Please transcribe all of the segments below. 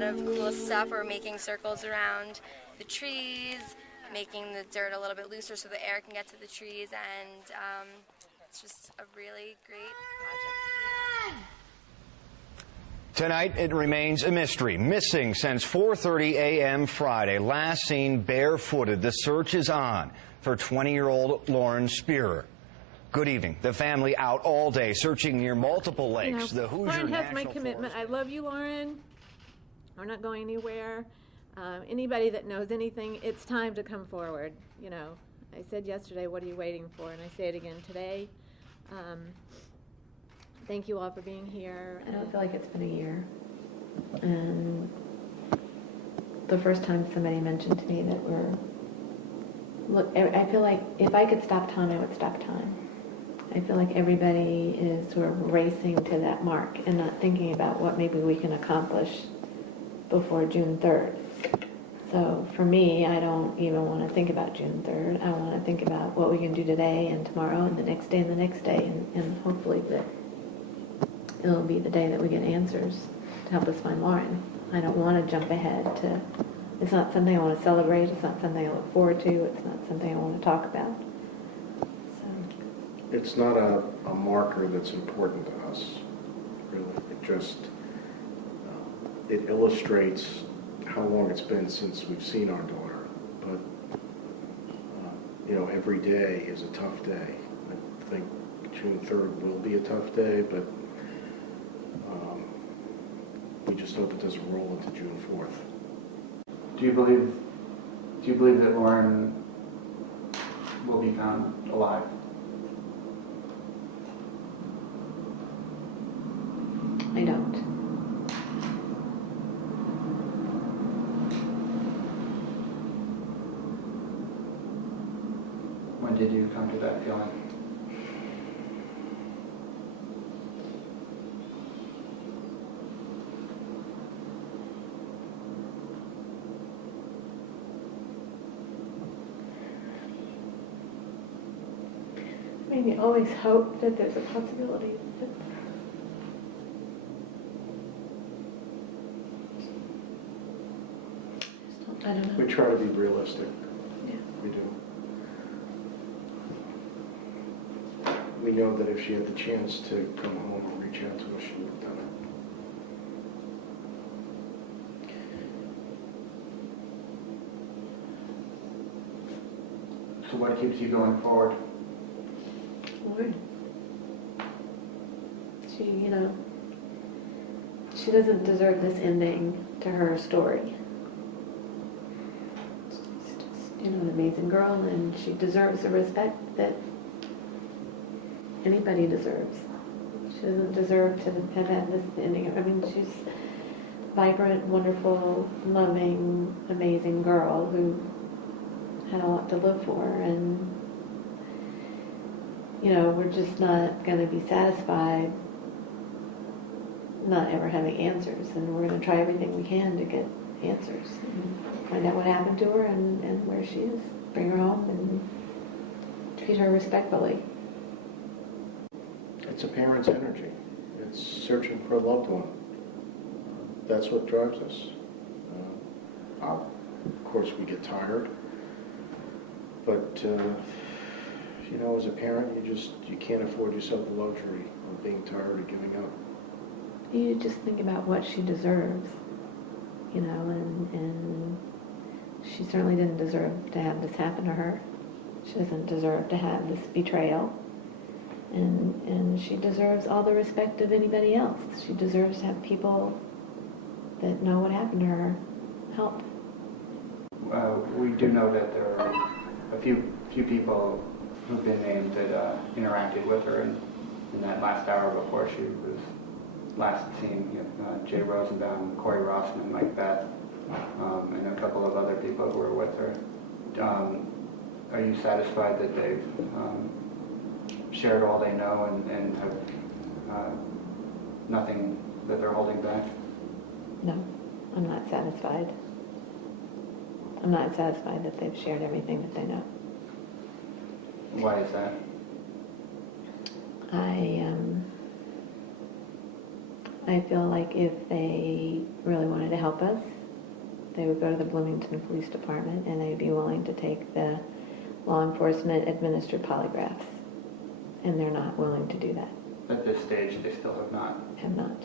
lot of cool stuff. We're making circles around the trees, making the dirt a little bit looser so the air can get to the trees, and it's just a really great project to do. Tonight, it remains a mystery. Missing since 4:30 a.m. Friday. Last seen barefooted. The search is on for 20-year-old Lauren Spierer. Good evening. The family out all day searching near multiple lakes. The Hoosier Lauren has my National commitment. Forest. I love you, Lauren. We're not going anywhere. Anybody that knows anything, it's time to come forward. You know, I said yesterday, what are you waiting for? And I say it again today. Thank you all for being here. I don't feel like it's been a year. And the first time somebody mentioned to me that I feel like if I could stop time, I would stop time. I feel like everybody is sort of racing to that mark and not thinking about what maybe we can accomplish before June 3rd. So for me, I don't even want to think about June 3rd. I want to think about what we can do today and tomorrow and the next day and the next day, and hopefully that it'll be the day that we get answers to help us find Lauren. I don't want to jump ahead to, it's not something I want to celebrate, it's not something I look forward to, it's not something I want to talk about. So. It's not a marker that's important to us, really. It just, it illustrates how long it's been since we've seen our daughter. But, you know, every day is a tough day. I think June 3rd will be a tough day, but we just hope it doesn't roll into June 4th. Do you believe that Lauren will be found alive? I don't. When did you come to that feeling? I mean, you always hope that there's a possibility. I don't know. We try to be realistic. Yeah. We do. We know that if she had the chance to come home and reach out to us, she would have done it. So what keeps you going forward? Lord. She, you know, she doesn't deserve this ending to her story. She's just, you know, an amazing girl, and she deserves the respect that anybody deserves. She doesn't deserve to have had this ending. I mean, she's a vibrant, wonderful, loving, amazing girl who had a lot to live for, and you know, we're just not going to be satisfied not ever having answers, and we're going to try everything we can to get answers and find out what happened to her and where she is, bring her home and treat her respectfully. It's a parent's energy. It's searching for a loved one. That's what drives us. Of course, we get tired, but you know, as a parent, you can't afford yourself the luxury of being tired or giving up. You just think about what she deserves, you know, and she certainly didn't deserve to have this happen to her. She doesn't deserve to have this betrayal. And she deserves all the respect of anybody else. She deserves to have people that know what happened to her help. We do know that there are a few people who've been named that interacted with her in that last hour before she was last seen. Jay Rosenbaum, Corey Rossman, Mike Beth, and a couple of other people who were with her. Are you satisfied that they've shared all they know and have nothing that they're holding back? No, I'm not satisfied. I'm not satisfied that they've shared everything that they know. Why is that? I feel like if they really wanted to help us, they would go to the Bloomington Police Department and they'd be willing to take the law enforcement administered polygraphs. And they're not willing to do that, At this stage, they still have not. have not.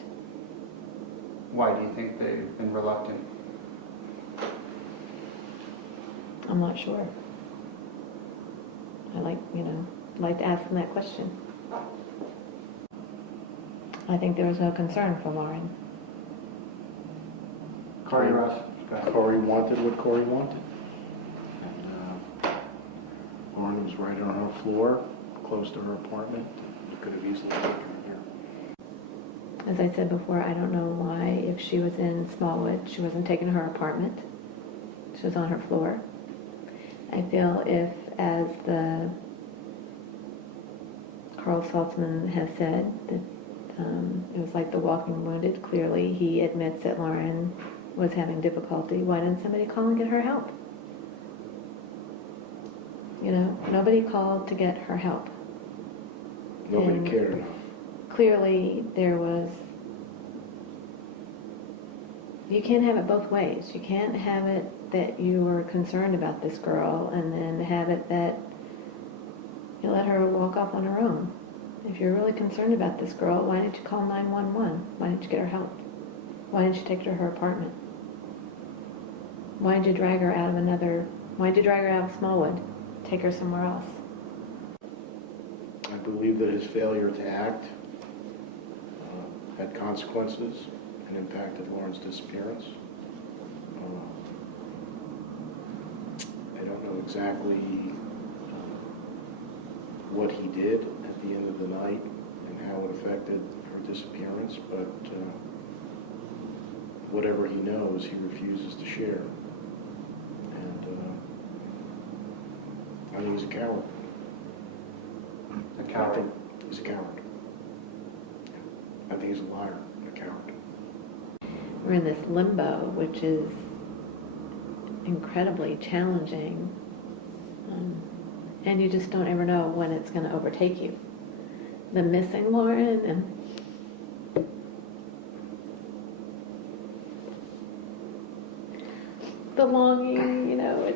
Why do you think they've been reluctant? I'm not sure. I like to ask them that question. I think there was no concern for Lauren. Corey Ross. Go ahead. Corey wanted what Corey wanted. And Lauren was right on her floor, close to her apartment. You could have easily taken her here. As I said before, I don't know why, if she was in Smallwood, she wasn't taken to her apartment. She was on her floor. I feel if, as the Carl Saltzman has said, that it was like the walking wounded. Clearly, he admits that Lauren was having difficulty. Why didn't somebody call and get her help? You know, nobody called to get her help. Nobody And cared enough. clearly, there was... You can't have it both ways. You can't have it that you were concerned about this girl and then have it that you let her walk off on her own. If you're really concerned about this girl, why didn't you call 911? Why didn't you get her help? Why didn't you take her to her apartment? Why did you drag her out of Smallwood? Take her somewhere else. I believe that his failure to act had consequences and impacted Lauren's disappearance. I don't know exactly what he did at the end of the night and how it affected her disappearance, but whatever he knows, he refuses to share. And I think he's a coward. A coward. He's a coward. I think he's a liar and a coward. We're in this limbo, which is incredibly challenging. And you just don't ever know when it's going to overtake you. The missing Lauren and the longing, you know,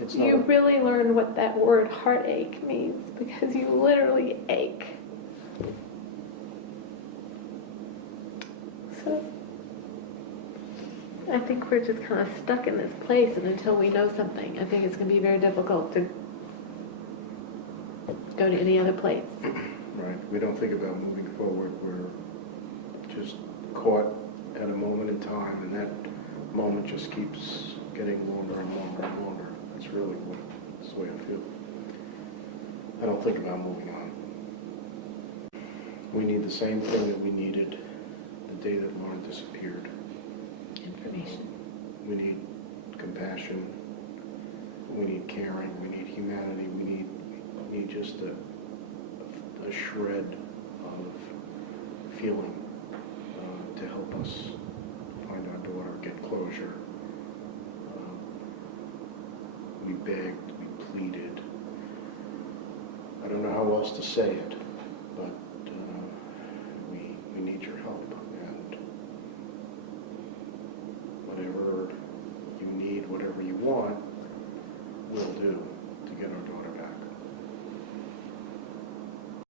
It's you not, really learn what that word heartache means because you literally ache. So I think we're just kind of stuck in this place, and until we know something, I think it's going to be very difficult to go to any other place. right. We don't think about moving forward. We're just caught at a moment in time, and that moment just keeps getting longer and longer and longer. That's really that's the way I feel. I don't think about moving on. We need the same thing that we needed the day that Lauren disappeared. Information. We need compassion. We need caring. We need humanity. We need just a shred of feeling to help us find our daughter, get closure. We begged, we pleaded. I don't know how else to say it, but we need your help. And whatever you need, whatever you want, we'll do.